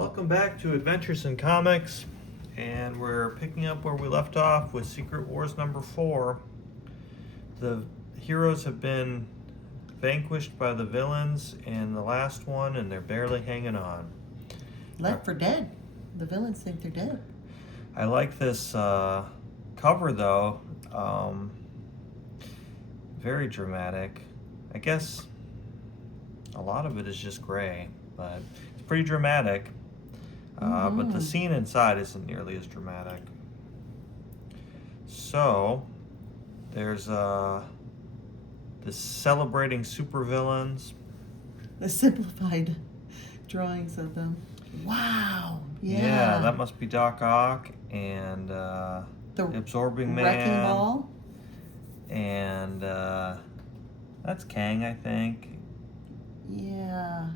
Welcome back to Adventures in Comics, and we're picking up where we left off with Secret Wars number 4. The heroes have been vanquished by the villains in the last one, and they're barely hanging on. Left for dead. The villains think they're dead. I like this cover, though. Very dramatic. I guess a lot of it is just gray, but it's pretty dramatic. But the scene inside isn't nearly as dramatic. So, there's this celebrating supervillains. The simplified drawings of them. Wow. Yeah, that must be Doc Ock and the Absorbing Wrecking Man. Ball. And that's Kang, I think. Yeah.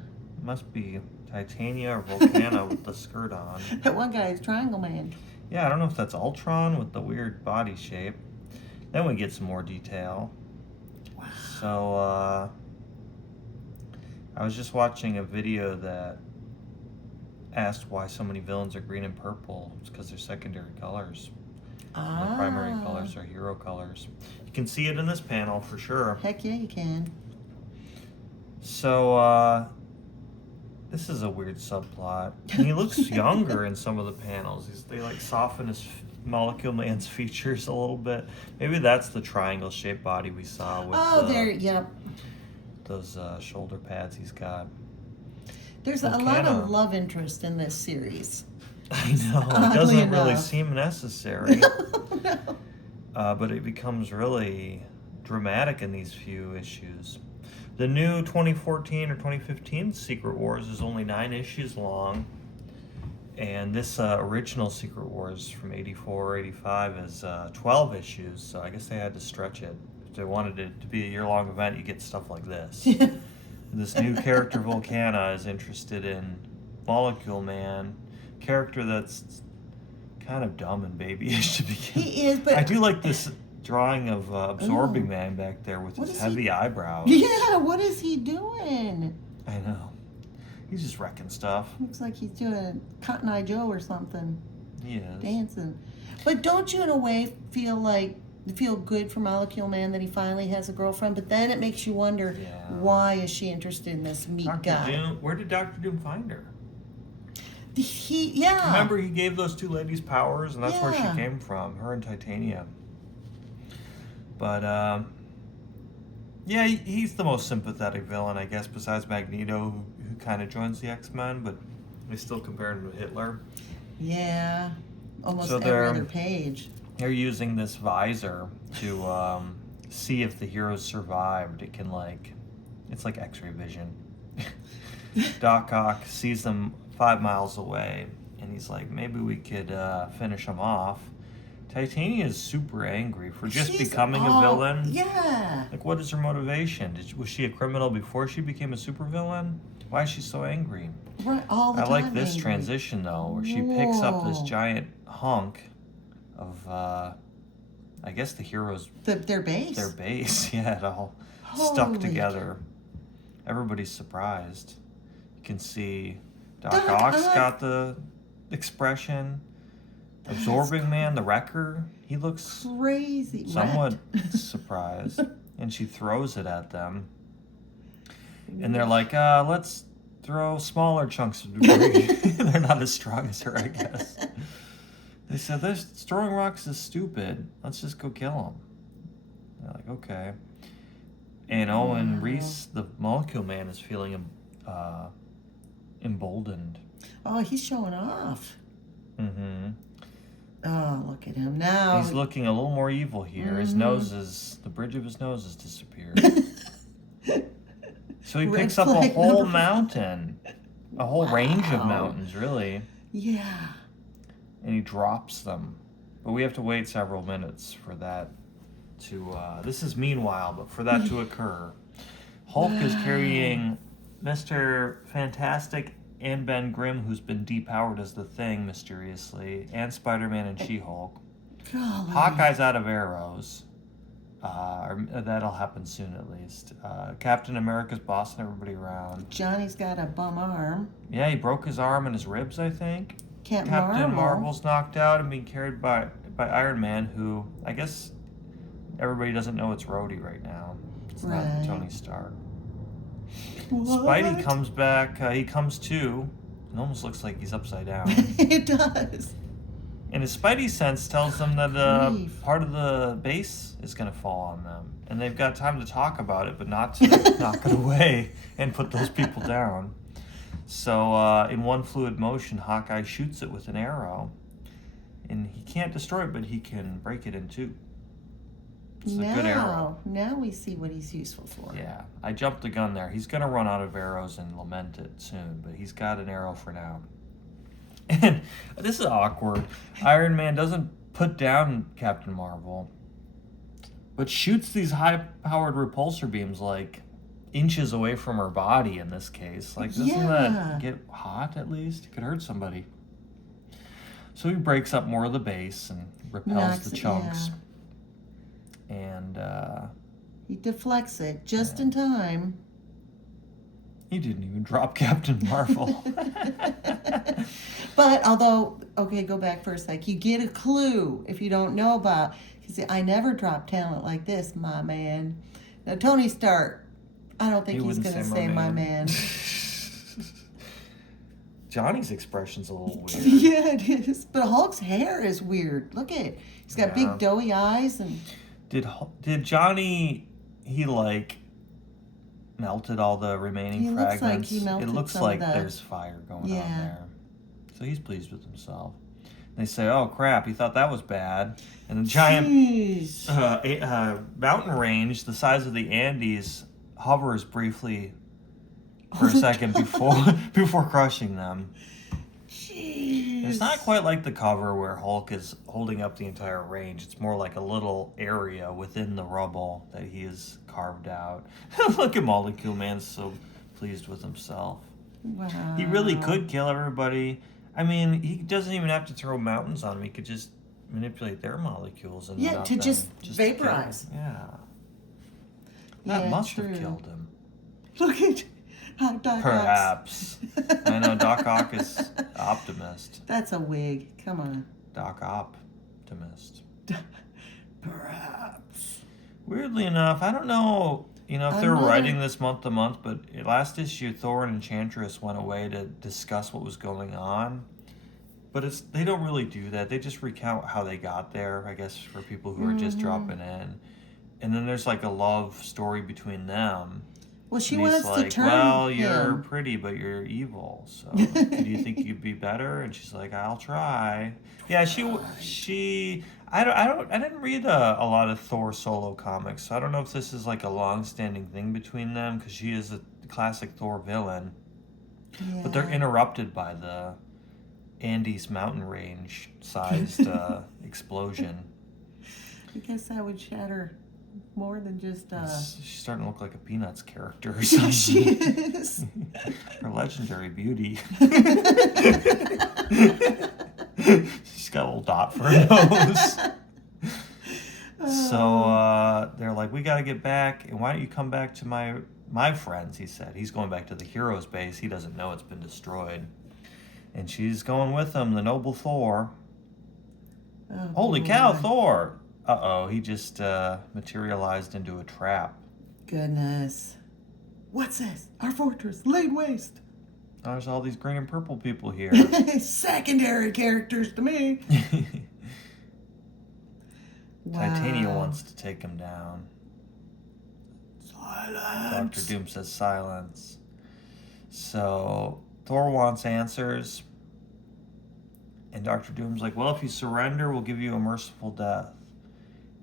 Must be Titania or Volcana with the skirt on. That one guy is Triangle Man. Yeah, I don't know if that's Ultron with the weird body shape. Then we get some more detail. Wow. So, I was just watching a video that asked why so many villains are green and purple. It's because they're secondary colors. And the primary colors are hero colors. You can see it in this panel for sure. Heck yeah, you can. So, this is a weird subplot. And he looks younger in some of the panels. They like soften his Molecule Man's features a little bit. Maybe that's the triangle-shaped body we saw with yep. those shoulder pads he's got. There's a lot of love interest in this series. I know. It doesn't really seem necessary. No. But it becomes really dramatic in these few issues. The new 2014 or 2015 Secret Wars is only 9 issues long. And this original Secret Wars from 84 or 85 is 12 issues. So I guess they had to stretch it. If they wanted it to be a year-long event, you get stuff like this. This new character, Volcana, is interested in Molecule Man. Character that's kind of dumb and babyish to begin. He is, but I do like this drawing of Absorbing Man back there with his heavy eyebrows. Yeah, what is he doing? I know. He's just wrecking stuff. Looks like he's doing Cotton Eye Joe or something. He is. Dancing. But don't you in a way feel good for Molecule Man that he finally has a girlfriend? But then it makes you wonder, why is she interested in this meat guy? Doom, where did Dr. Doom find her? Yeah. Remember he gave those two ladies powers, and that's where she came from, her and Titania. But, yeah, he's the most sympathetic villain, I guess, besides Magneto, who kind of joins the X-Men, but they still compare him to Hitler. Yeah, almost every other page. They're using this visor to see if the heroes survived. It can, it's like X-ray vision. Doc Ock sees them 5 miles away, and he's like, maybe we could finish them off. Titania is super angry for just becoming a villain. Yeah. Like, what is her motivation? Was she a criminal before she became a supervillain? Why is she so angry? Right, all the time. I like this transition, though, where she picks up this giant hunk of, I guess the heroes... Their base. Their base, yeah, it all stuck together. Everybody's surprised. You can see Doc Ock's got the expression. Absorbing Man, the Wrecker, he looks crazy, somewhat surprised. And she throws it at them. And they're like, let's throw smaller chunks of debris. They're not as strong as her, I guess. They said, throwing rocks is stupid. Let's just go kill them. They're like, okay. And Owen Reese, the Molecule Man, is feeling emboldened. Oh, he's showing off. Mm-hmm. Oh, look at him now. He's looking a little more evil here. His the bridge of his nose has disappeared. So he picks up a whole mountain. A whole range of mountains, really. Yeah. And he drops them. But we have to wait several minutes for that to, this is meanwhile, but for that to occur. Hulk is carrying Mr. Fantastic and Ben Grimm, who's been depowered as the Thing mysteriously, and Spider-Man and She-Hulk. Golly. Hawkeye's out of arrows. Or that'll happen soon at least. Captain America's bossing everybody around. Johnny's got a bum arm. Yeah, he broke his arm and his ribs, I think. Captain Marvel's Marvel. knocked out and being carried by Iron Man, who I guess everybody doesn't know it's Rhodey right now. It's not Right. Tony Stark. What? Spidey comes back. He comes to. It almost looks like he's upside down. It does. And his Spidey sense tells them that Grief. part of the base is going to fall on them. And they've got time to talk about it, but not to knock it away and put those people down. So in one fluid motion, Hawkeye shoots it with an arrow. And he can't destroy it, but he can break it in two. It's a good arrow. Now we see what he's useful for. Yeah, I jumped the gun there. He's going to run out of arrows and lament it soon, but he's got an arrow for now. And this is awkward. Iron Man doesn't put down Captain Marvel, but shoots these high-powered repulsor beams like inches away from her body in this case. Like, doesn't Yeah. that get hot at least? It could hurt somebody. So he breaks up more of the base and repels Knocks the it, chunks. And He deflects it just in time. he didn't even drop Captain Marvel. But although, okay, go back for a sec. You get a clue if you don't know about. Because I never drop talent like this, my man. Now Tony Stark, I don't think He he's wouldn't going to say say my my man. man. Johnny's expression's a little weird. Yeah, it is. But Hulk's hair is weird. Look at it. He's got Yeah. big doughy eyes and. Did Johnny, he like melted all the remaining He looks like fragments? he melted It looks some like of the- there's fire going on Yeah. there. So he's pleased with himself. They say, "Oh crap, he thought that was bad." And the giant Jeez. mountain range, the size of the Andes, hovers briefly for a second before crushing them. Jeez. It's not quite like the cover where Hulk is holding up the entire range. It's more like a little area within the rubble that he has carved out. Look at Molecule Man, so pleased with himself. Wow. He really could kill everybody. I mean, he doesn't even have to throw mountains on them. He could just manipulate their molecules and Yeah, to nothing. just kill vaporize. them. Yeah. That Yeah, must true. have killed him. Look at how Doc Ock's. Perhaps. I know Doc Ock is optimist. That's a wig. Come on. Doc Optimist. Perhaps. Weirdly enough, I don't know, if they're Another- writing this month to month, but last issue, Thor and Enchantress went away to discuss what was going on. But they don't really do that. They just recount how they got there, I guess, for people who are just dropping in. And then there's like a love story between them. Well, she And he's wants to like, turn well, you're him. pretty, but you're evil. So do you think you'd be better? And she's like, I'll try. Yeah, she. I didn't read a lot of Thor solo comics, so I don't know if this is like a long-standing thing between them because she is a classic Thor villain. But they're Yeah. interrupted by the Andes mountain range sized explosion. I guess I would shatter more than just. She's starting to look like a Peanuts character or Yeah, something. she is. Her legendary beauty. She's got a little dot for her nose. So they're like, we got to get back, and why don't you come back to my friends? He said he's going back to the heroes' base. He doesn't know it's been destroyed, and she's going with him. The noble Thor. Oh, Holy boy. cow, Thor! Uh-oh, he just materialized into a trap. Goodness. What's this? Our fortress laid waste. There's all these green and purple people here. Secondary characters to me. Titania Wow. wants to take him down. Silence. Dr. Doom says silence. So Thor wants answers. And Dr. Doom's like, well, if you surrender, we'll give you a merciful death.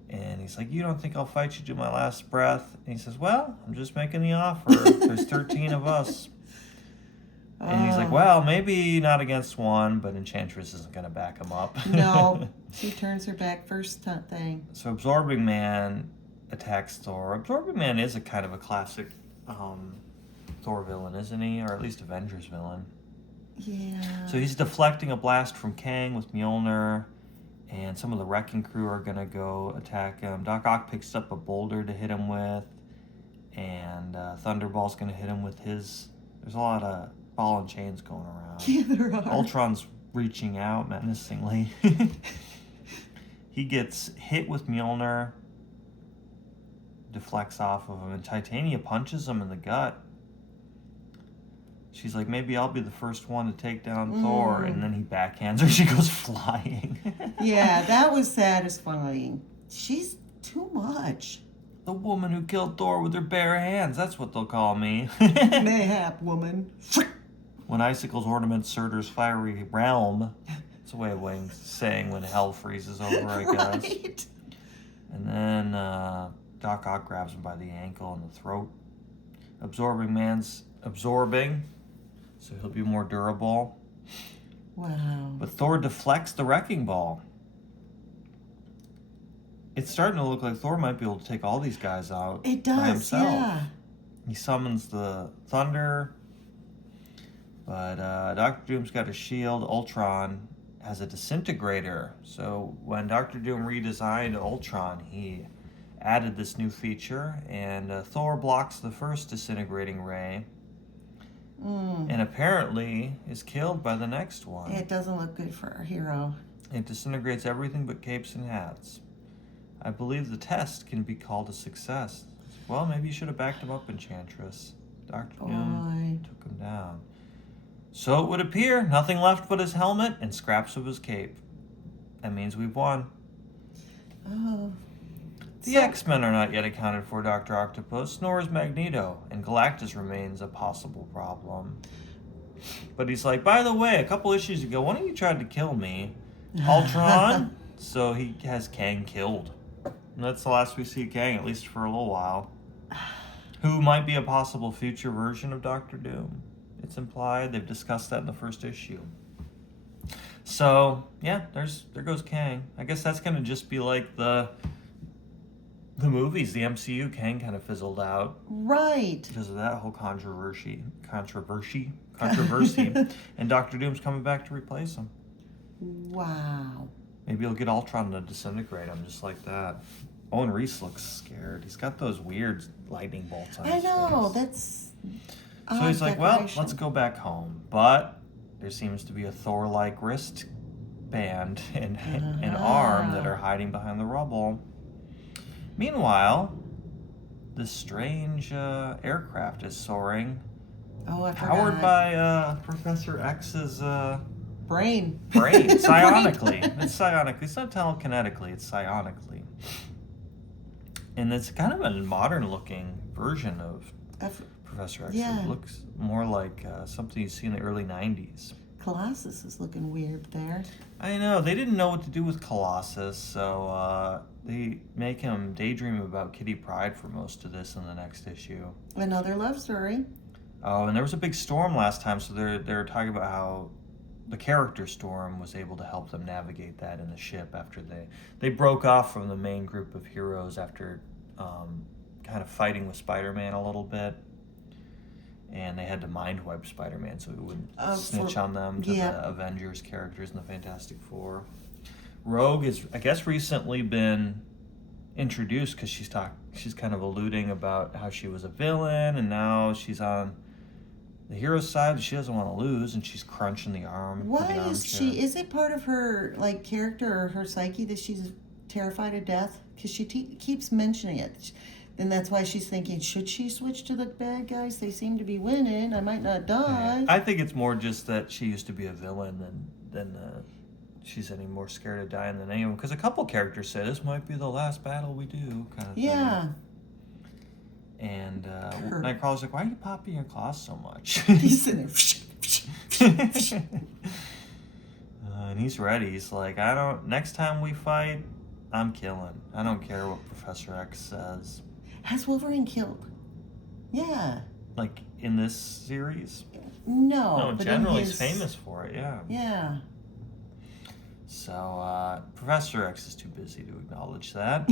And he's like, you don't think I'll fight you to my last breath? And he says, well, I'm just making the offer. There's 13 of us. And he's like, Oh. well, maybe not against one, but Enchantress isn't going to back him up. No, she turns her back first thing. So Absorbing Man attacks Thor. Absorbing Man is a kind of a classic Thor villain, isn't he? Or at least Avengers villain. Yeah. So he's deflecting a blast from Kang with Mjolnir, and some of the wrecking crew are gonna go attack him. Doc Ock picks up a boulder to hit him with, and Thunderball's gonna hit him with his. There's a lot of ball and chains going around. Yeah, there are. Ultron's reaching out menacingly. He gets hit with Mjolnir, deflects off of him, and Titania punches him in the gut. She's like, maybe I'll be the first one to take down Thor, and then he backhands her. She goes flying. Yeah, that was satisfying. She's too much. The woman who killed Thor with her bare hands. That's what they'll call me. Mayhap, woman. When icicles ornament Surtur's fiery realm. It's a way of saying when hell freezes over, I guess. Right. And then Doc Ock grabs him by the ankle and the throat. Absorbing Man's absorbing, so he'll be more durable. Wow. But Thor deflects the wrecking ball. It's starting to look like Thor might be able to take all these guys out It by does, himself. yeah. He summons the thunder, but Doctor Doom's got a shield. Ultron has a disintegrator. So when Doctor Doom redesigned Ultron, he added this new feature, and Thor blocks the first disintegrating ray, and apparently is killed by the next one. It doesn't look good for our hero. It disintegrates everything but capes and hats. I believe the test can be called a success. Well, maybe you should have backed him up, Enchantress. Dr. Doom took him down. So it would appear nothing left but his helmet and scraps of his cape. That means we've won. Oh. The X-Men are not yet accounted for, Dr. Octopus, nor is Magneto, and Galactus remains a possible problem. But he's like, by the way, a couple issues ago, one of you tried to kill me, Ultron, so he has Kang killed. And that's the last we see of Kang, at least for a little while. Who might be a possible future version of Doctor Doom. It's implied. They've discussed that in the first issue. So, yeah, there goes Kang. I guess that's going to just be like the movies, the MCU. Kang kind of fizzled out. Right. Because of that whole controversy. And Doctor Doom's coming back to replace him. Wow. Maybe he'll get Ultron to disintegrate him just like that. Owen Reese looks scared. He's got those weird lightning bolts on his know, face. that's... So he's like, well, let's go back home. But there seems to be a Thor-like wristband and an arm that are hiding behind the rubble. Meanwhile, this strange aircraft is soaring. Oh, I forgot. Powered by Professor X's brain. Psionically. It's psionically. It's not telekinetically, it's psionically. And it's kind of a modern-looking version of Professor X. Yeah. It looks more like something you see in the early 90s. Colossus is looking weird there. I know. They didn't know what to do with Colossus, so they make him daydream about Kitty Pryde for most of this in the next issue. Another love story. Oh, and there was a big storm last time, so they're talking about how the character Storm was able to help them navigate that in the ship after they broke off from the main group of heroes after kind of fighting with Spider-Man a little bit. And they had to mind wipe Spider-Man so he wouldn't snitch on them to the Avengers characters and the Fantastic Four. Rogue is, I guess, recently been introduced because she's kind of alluding about how she was a villain and now she's on the hero's side. She doesn't want to lose and she's crunching the arm. Why is she? Is it part of her character or her psyche that she's terrified of death? Because she keeps mentioning it. And that's why she's thinking, should she switch to the bad guys? They seem to be winning. I might not die. I think it's more just that she used to be a villain than she's any more scared of dying than anyone. Because a couple characters say this might be the last battle we do, kind of thing. And Nightcrawler's like, why are you popping your claws so much? He's sitting there. And he's ready. He's like, next time we fight, I'm killing. I don't care what Professor X says. Has Wolverine killed? Yeah. Like in this series? No. But generally he's famous for it, yeah. Yeah. So Professor X is too busy to acknowledge that.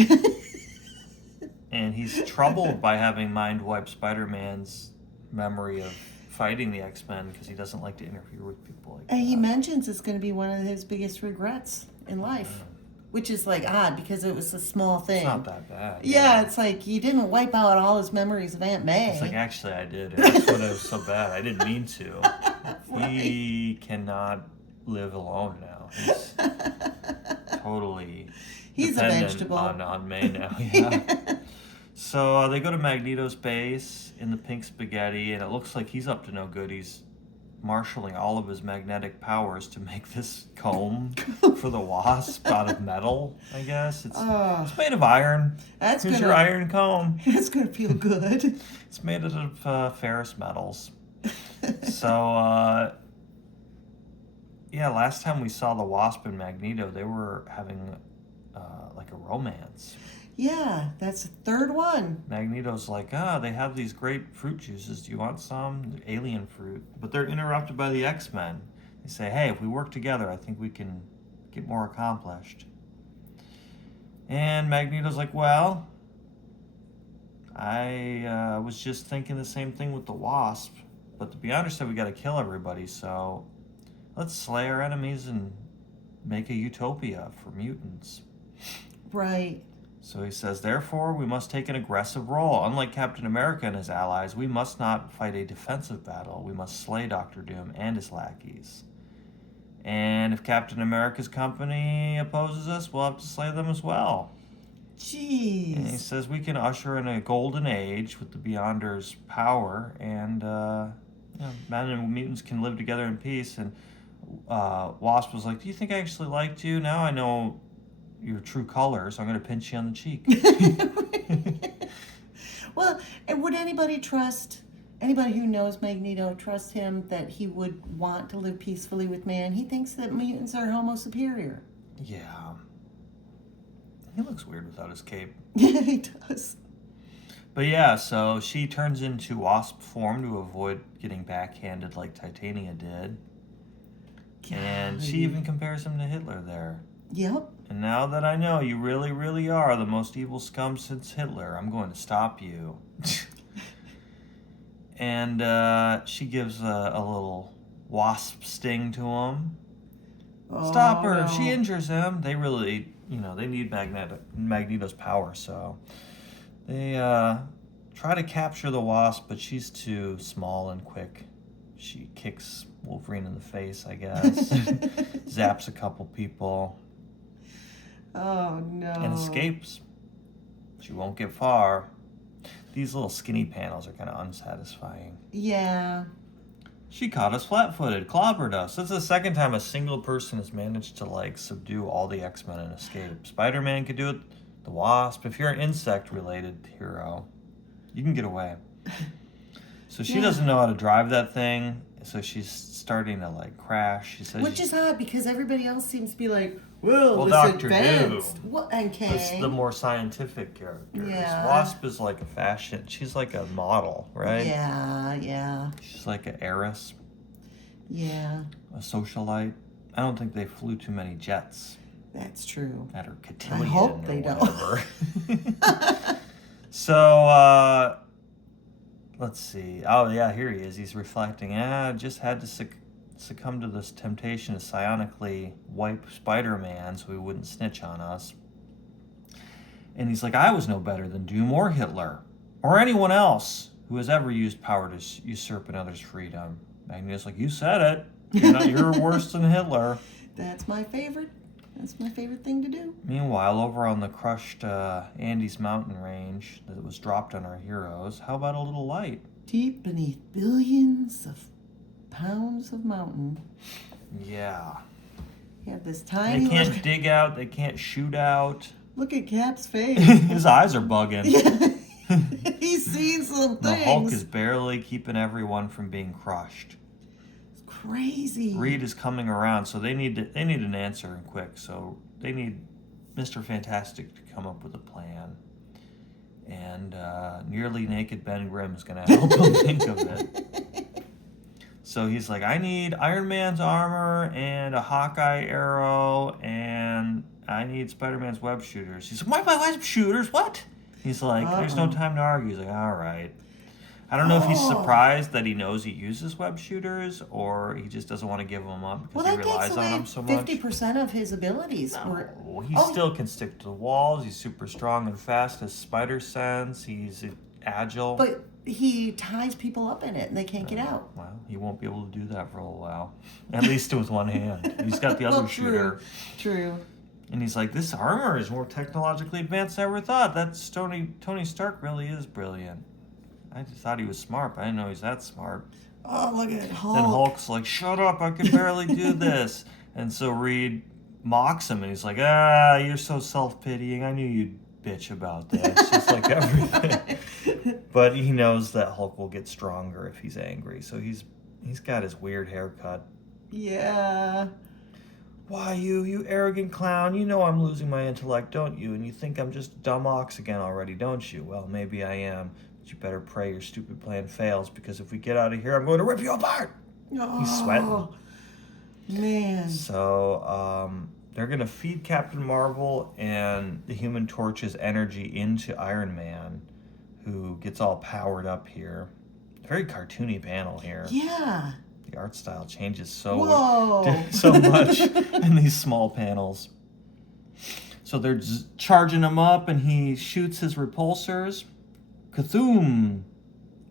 And he's troubled by having mind wiped Spider-Man's memory of fighting the X-Men because he doesn't like to interfere with people like that. He mentions it's going to be one of his biggest regrets in life. which is like odd because it was a small thing. It's not that bad. Yeah, it's like you didn't wipe out all his memories of Aunt May. It's like, actually, I did. That's what it was so bad. I didn't mean to. He cannot live alone now. He's totally He's a dependent vegetable. on May now. Yeah. So they go to Magneto's base in the pink spaghetti, and it looks like he's up to no good. He's marshaling all of his magnetic powers to make this comb for the wasp out of metal, I guess. It's made of iron. That's Here's gonna, your iron comb. That's gonna feel good. It's made out of ferrous metals. So, yeah, last time we saw the Wasp and Magneto, they were having like a romance. Yeah, that's the third one. Magneto's like, they have these great fruit juices. Do you want some? Alien fruit. But they're interrupted by the X-Men. They say, hey, if we work together, I think we can get more accomplished. And Magneto's like, well, I was just thinking the same thing with the Wasp. But to be honest, we got to kill everybody, so let's slay our enemies and make a utopia for mutants. Right. So he says, therefore, we must take an aggressive role. Unlike Captain America and his allies, we must not fight a defensive battle. We must slay Doctor Doom and his lackeys. And if Captain America's company opposes us, we'll have to slay them as well. Jeez. And he says we can usher in a golden age with the Beyonders' power, and men and mutants can live together in peace. And Wasp was like, do you think I actually liked you? Now I know your true colors, so I'm going to pinch you on the cheek. Well, and would anybody who knows Magneto trust him that he would want to live peacefully with man? He thinks that mutants are homo superior. Yeah. He looks weird without his cape. Yeah, he does. But yeah, so she turns into Wasp form to avoid getting backhanded like Titania did. And she even compares him to Hitler there. Yep. And now that I know you really, really are the most evil scum since Hitler, I'm going to stop you. And she gives a little wasp sting to him. Stop her. No. She injures him. They really, they need Magneto's power, so they try to capture the Wasp, but she's too small and quick. She kicks Wolverine in the face, I guess. Zaps a couple people. Oh, no. And escapes. She won't get far. These little skinny panels are kind of unsatisfying. Yeah. She caught us flat-footed, clobbered us. That's the second time a single person has managed to, subdue all the X-Men and escape. Spider-Man could do it, the Wasp. If you're an insect-related hero, you can get away. So she doesn't know how to drive that thing, so she's starting to, crash. She says Which is odd, because everybody else seems to be like, well, this Dr. advanced. Doom. What, and Kang. It's the more scientific characters. Yeah. Wasp is like a fashion. She's like a model, right? Yeah. She's like an heiress, Yeah. a socialite. I don't think they flew too many jets That's true. at her cotillion. I hope or they don't. whatever. So, let's see. Oh, yeah, here he is. He's reflecting. Just had to succumb to this temptation to psionically wipe Spider-Man so he wouldn't snitch on us. And he's like, I was no better than Doom or Hitler or anyone else who has ever used power to usurp another's freedom. Magneto's like, you said it. You're worse than Hitler. That's my favorite thing to do. Meanwhile, over on the crushed Andes mountain range that was dropped on our heroes, how about a little light? Deep beneath billions of pounds of mountain, Yeah. you have this They tiny can't little... dig out. They can't shoot out. Look at Cap's face. His eyes are bugging. He's seen some things. The Hulk is barely keeping everyone from being crushed. It's crazy. Reed is coming around, so they need an answer and quick. So they need Mr. Fantastic to come up with a plan. And nearly naked Ben Grimm is going to help him think of it. So he's like, I need Iron Man's armor and a Hawkeye arrow, and I need Spider-Man's web shooters. He's like, my web shooters? What? He's like, there's no time to argue. He's like, all right. I don't know if he's Oh. surprised that he knows he uses web shooters, or he just doesn't want to give them up because Well, he that relies takes on away them so much. 50% of his abilities. No, he Oh. still can stick to the walls. He's super strong and fast. Has spider sense. He's agile. But he ties people up in it and they can't get out. Well, he won't be able to do that for a little while. At least with one hand. He's got the other Well, shooter. True. And he's like, this armor is more technologically advanced than I ever thought. That's Tony Stark really is brilliant. I just thought he was smart, but I didn't know he's that smart. Oh, look at Hulk. Then Hulk's like, shut up, I can barely do this. And so Reed mocks him, and he's like, you're so self-pitying. I knew you'd bitch about that. It's just like everything. But he knows that Hulk will get stronger if he's angry. So he's got his weird haircut. Yeah. Why, you arrogant clown, you know I'm losing my intellect, don't you? And you think I'm just a dumb ox again already, don't you? Well, maybe I am, but you better pray your stupid plan fails, because if we get out of here, I'm going to rip you apart! Oh, He's sweating. Man. So, they're going to feed Captain Marvel and the Human Torch's energy into Iron Man, who gets all powered up here. Very cartoony panel here. Yeah. The art style changes so much in these small panels. So they're charging him up, and he shoots his repulsors. Kathoom!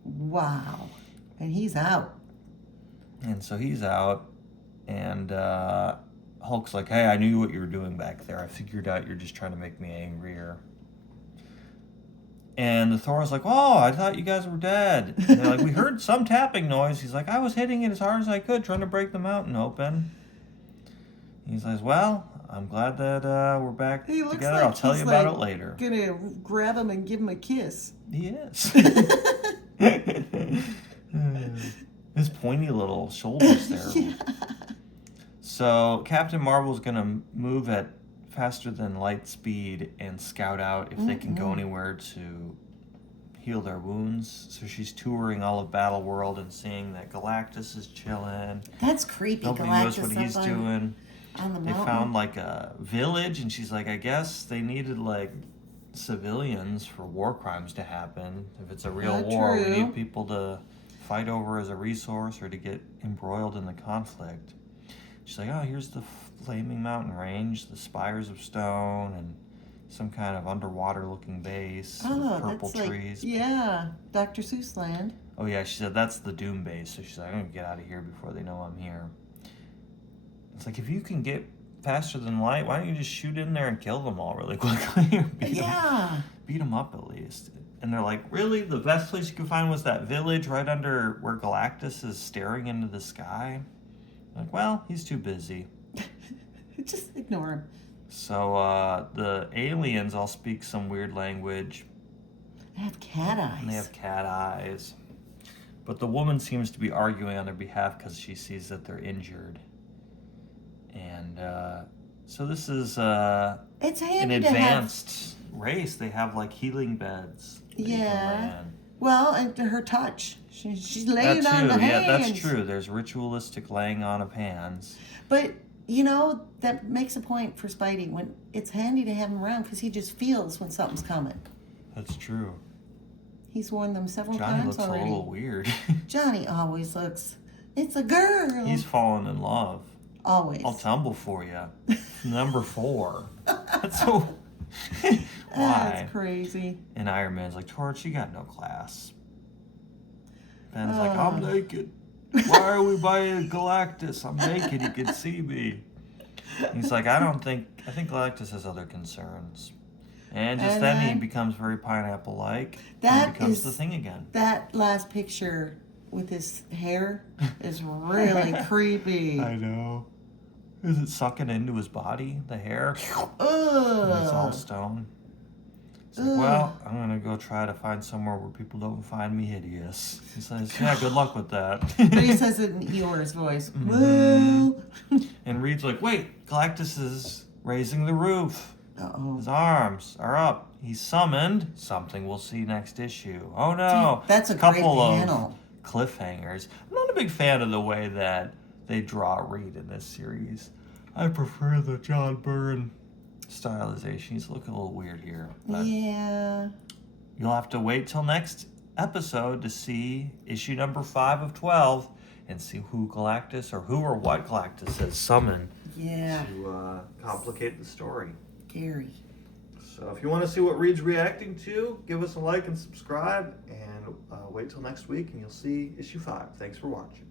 Wow. And he's out. And so he's out, and Hulk's like, hey, I knew what you were doing back there. I figured out you're just trying to make me angrier. And the Thor's like, oh, I thought you guys were dead. And they're like, we heard some tapping noise. He's like, I was hitting it as hard as I could, trying to break the mountain open. He says, well, I'm glad that we're back He looks together. like I'll tell you he's, about like, it later. Gonna grab him and give him a kiss. He is. His pointy little shoulders there. Yeah. So Captain Marvel's going to move at faster than light speed and scout out if they can go anywhere to heal their wounds. So she's touring all of Battle World and seeing that Galactus is chilling. That's creepy. Nobody Galactus knows what he's up doing. on the They mountain. found like a village, and she's like, I guess they needed like civilians for war crimes to happen. If it's a real war, we True. need people to fight over as a resource or to get embroiled in the conflict. She's like, oh, here's the flaming mountain range, the spires of stone, and some kind of underwater looking base with purple that's trees. like, yeah, Dr. Seuss land. Oh yeah, she said that's the Doom base. So she's like, I'm gonna get out of here before they know I'm here. It's like, if you can get faster than light, why don't you just shoot in there and kill them all really quickly? Or beat them up at least. And they're like, really? The best place you could find was that village right under where Galactus is staring into the sky? Like, well, he's too busy. Just ignore him. So the aliens all speak some weird language. They have cat eyes. And they have cat eyes. But the woman seems to be arguing on their behalf because she sees that they're injured. And so this is It's an handy to have. advanced race. They have like healing beds. that you can lay Yeah. in. Well, and her touch. She's laying That on too, the hands. yeah, that's true. There's ritualistic laying on of hands. But you know that makes a point for Spidey when it's handy to have him around because he just feels when something's coming. That's true. He's worn them several Johnny times looks already. a little weird. Johnny always looks. It's a girl. He's fallen in love. always. I'll tumble for you. Number 4. That's so. Why? That's crazy. And Iron Man's like, Torch, you got no class. Ben's like, I'm naked. Why are we by Galactus? I'm naked. He can see me. He's like, I think Galactus has other concerns. And just And then he then- becomes very pineapple-like. That and becomes is- the Thing again. That last picture with his hair is really creepy. I know. Is it sucking into his body, the hair? And it's all Ugh. stone. It's like, well, I'm going to go try to find somewhere where people don't find me hideous. He says, yeah, good luck with that. But he says it in Eeyore's voice. Mhm. Woo! And Reed's like, wait, Galactus is raising the roof. Uh-oh. His arms are up. He's summoned. Something we'll see next issue. Oh no. That's a couple great of panel. cliffhangers. I'm not a big fan of the way that they draw Reed in this series. I prefer the John Byrne stylization. He's looking a little weird here. But Yeah. you'll have to wait till next episode to see issue number 5 of 12 and see who Galactus or who or what Galactus has summoned Yeah. to complicate the story. Gary. So if you want to see what Reed's reacting to, give us a like and subscribe, and wait till next week and you'll see issue 5. Thanks for watching.